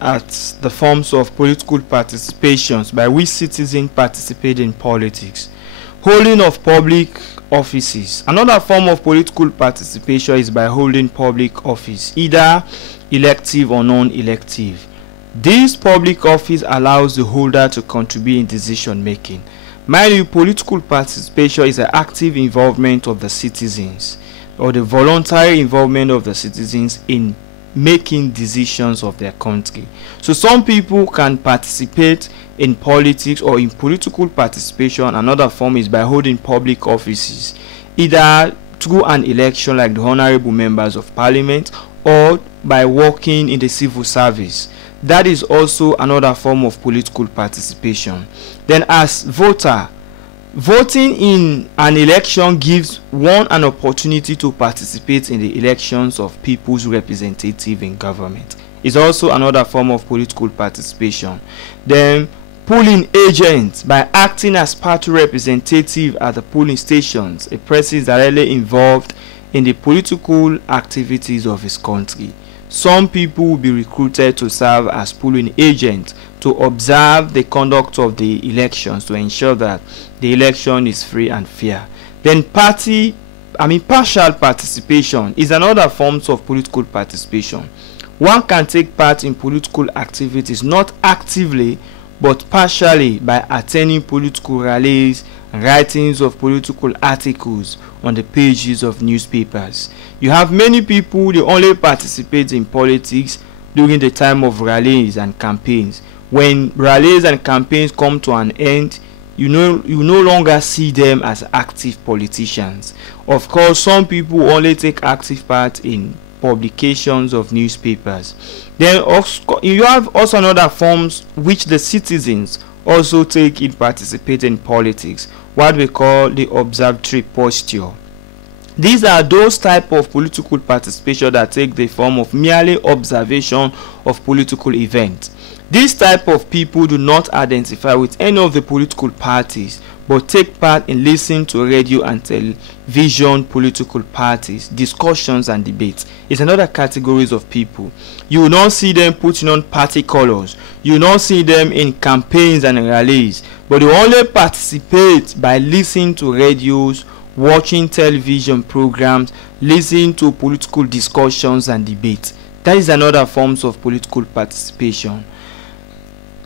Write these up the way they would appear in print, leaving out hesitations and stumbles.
at the forms of political participations by which citizens participate in politics. Holding of public offices. Another form of political participation is by holding public office, either elective or non-elective. This public office allows the holder to contribute in decision making. Mind you, political participation is an active involvement of the citizens, or the voluntary involvement of the citizens in making decisions of their country. So some people can participate in politics or in political participation. Another form is by holding public offices, either through an election like the honorable members of parliament, or by working in the civil service. That is also another form of political participation. Then as voter, voting in an election gives one an opportunity to participate in the elections of people's representative in government. It's also another form of political participation. Then polling agents, by acting as party representative at the polling stations, a person is directly involved in the political activities of his country. Some people will be recruited to serve as polling agents to observe the conduct of the elections to ensure that the election is free and fair. Then partial participation is another form of political participation. One can take part in political activities not actively but partially by attending political rallies and writings of political articles on the pages of newspapers. You have many people, they only participate in politics during the time of rallies and campaigns. When rallies and campaigns come to an end, you no longer see them as active politicians. Of course, some people only take active part in publications of newspapers. Then you have also another forms which the citizens also take in participating in politics, what we call the observatory posture. These are those type of political participation that take the form of merely observation of political events. This type of people do not identify with any of the political parties but take part in listening to radio and television political parties, discussions and debates. It's another categories of people. You will not see them putting on party colors. You will not see them in campaigns and rallies, but they only participate by listening to radios, watching television programs, listening to political discussions and debates. That is another forms of political participation.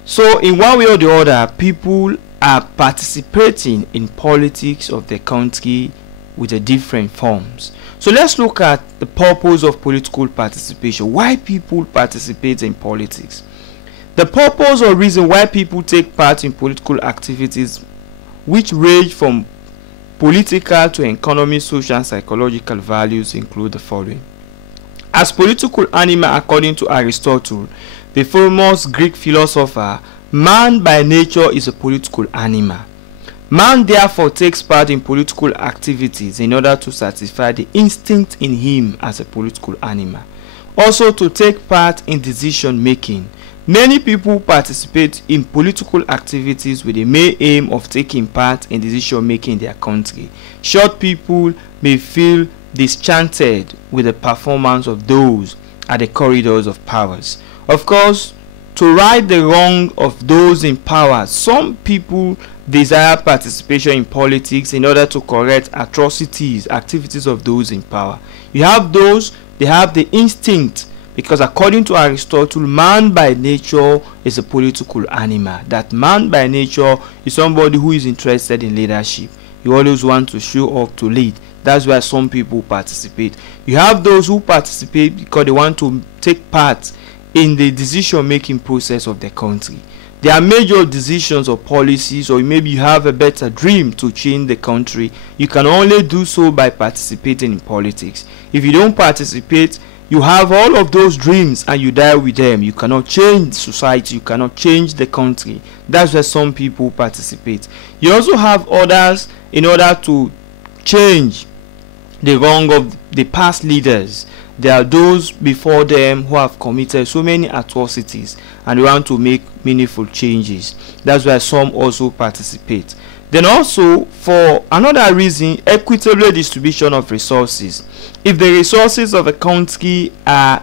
So in one way or the other, people are participating in politics of the country with the different forms. So let's look at the purpose of political participation. Why people participate in politics? The purpose or reason why people take part in political activities, which range from political to economic, social and psychological values, include the following. As political animal, according to Aristotle, the famous Greek philosopher, man by nature is a political animal. Man therefore takes part in political activities in order to satisfy the instinct in him as a political animal. Also to take part in decision making. Many people participate in political activities with the main aim of taking part in decision making in their country. Short people may feel disenchanted with the performance of those at the corridors of powers. Of course, to right the wrong of those in power, some people desire participation in politics in order to correct atrocities, activities of those in power. You have those, they have the instinct, because according to Aristotle, man by nature is a political animal. That man by nature is somebody who is interested in leadership. You always want to show up to lead. That's why some people participate. You have those who participate because they want to take part in the decision making process of the country. There are major decisions or policies, or maybe you have a better dream to change the country. You can only do so by participating in politics. If you don't participate, you have all of those dreams and you die with them. You cannot change society, you cannot change the country. That's why some people participate. You also have others in order to change the wrong of the past leaders. There are those before them who have committed so many atrocities and they want to make meaningful changes. That's why some also participate. Then also, for another reason, equitable distribution of resources. If the resources of a country are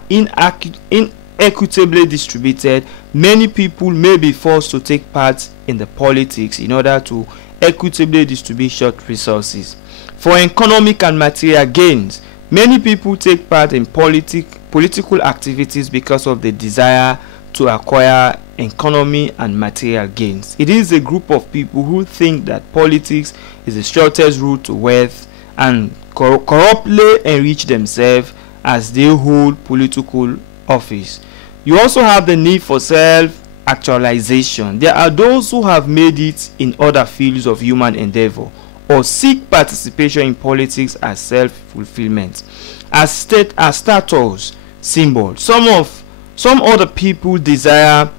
equitably distributed, many people may be forced to take part in the politics in order to equitably distribute short resources. For economic and material gains, many people take part in political activities because of the desire to acquire economy and material gains. It is a group of people who think that politics is the shortest route to wealth and corruptly enrich themselves as they hold political office. You also have the need for self-actualization. There are those who have made it in other fields of human endeavor or seek participation in politics as self-fulfillment, as status symbol. Some other people desire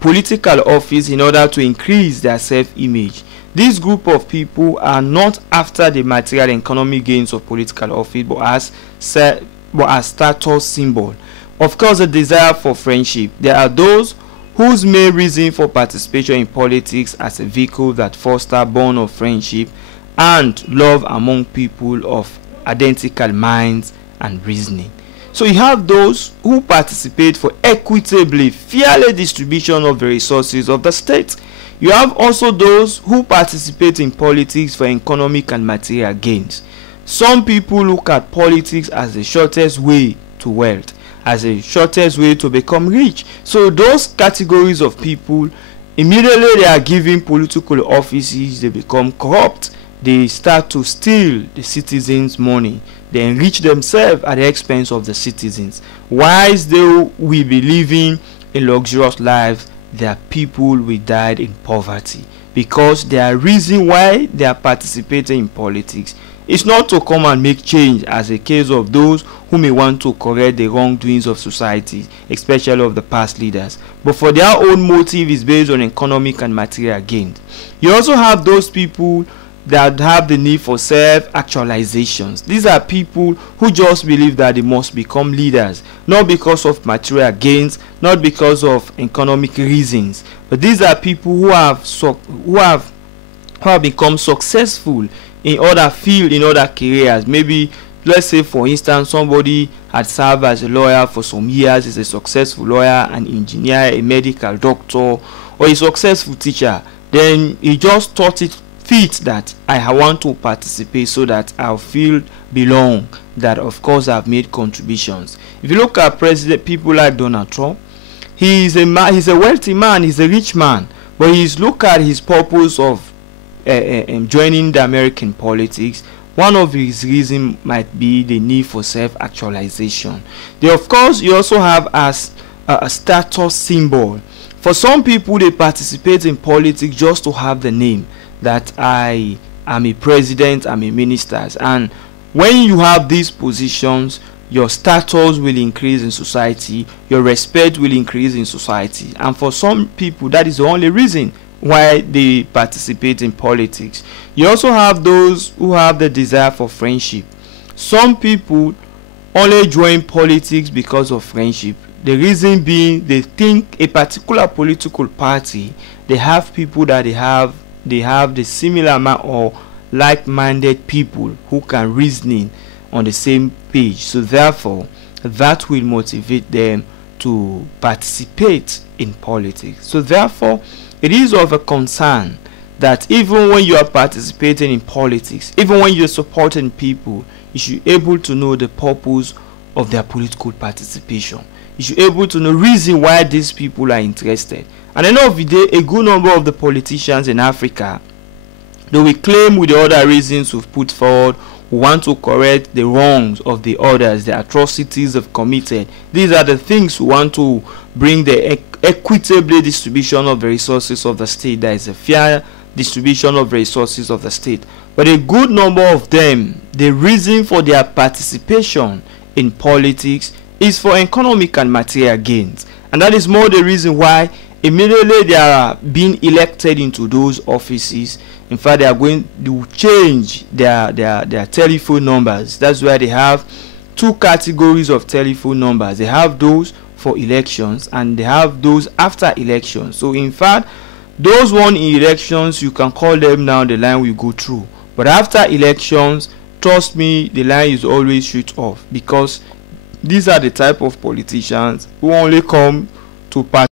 political office in order to increase their self-image. This group of people are not after the material and economic gains of political office, but as status symbol. Of course, the desire for friendship. There are those whose main reason for participation in politics as a vehicle that foster bond of friendship and love among people of identical minds and reasoning. So you have those who participate for equitably, fairly distribution of the resources of the state. You have also those who participate in politics for economic and material gains. Some people look at politics as the shortest way to wealth, as the shortest way to become rich. So those categories of people, immediately they are given political offices, they become corrupt. They start to steal the citizens' money. They enrich themselves at the expense of the citizens. Whilst they will be living a luxurious life, there are people who died in poverty, because their reason why they are participating in politics is not to come and make change, as a case of those who may want to correct the wrongdoings of society, especially of the past leaders, but for their own motive is based on economic and material gain. You also have those people that have the need for self-actualizations. These are people who just believe that they must become leaders, not because of material gains, not because of economic reasons, but these are people who have become successful in other fields, in other careers. Maybe, let's say for instance, somebody had served as a lawyer for some years, is a successful lawyer, an engineer, a medical doctor, or a successful teacher. Then he just thought it fit that I want to participate so that I'll feel belong, that of course I've made contributions. If you look at people like Donald Trump, he's a wealthy man, he's a rich man, but look at his purpose of joining the American politics. One of his reasons might be the need for self-actualization. Of course, you also have as a status symbol. For some people, they participate in politics just to have the name that I am a president, I'm a minister, and when you have these positions, your status will increase in society, your respect will increase in society, and for some people that is the only reason why they participate in politics. You also have those who have the desire for friendship. Some people only join politics because of friendship. The reason being, they think a particular political party, they have people that they have the similar or like-minded people who can reason on the same page. So therefore, that will motivate them to participate in politics. So therefore, it is of a concern that even when you are participating in politics, even when you are supporting people, you should be able to know the purpose of their political participation. You should be able to know the reason why these people are interested. And at the end of the day, a good number of the politicians in Africa, they will claim with the other reasons we've put forward, who want to correct the wrongs of the others, the atrocities they've committed. These are the things we want to bring the equitable distribution of the resources of the state. There is a fair distribution of the resources of the state. But a good number of them, the reason for their participation in politics is for economic and material gains. And that is more the reason why immediately they are being elected into those offices. In fact, they are going to change their telephone numbers. That's why they have two categories of telephone numbers. They have those for elections and they have those after elections. So in fact, those won in elections, you can call them now, the line will go through. But after elections, trust me, the line is always switched off, because These are the type of politicians who only come to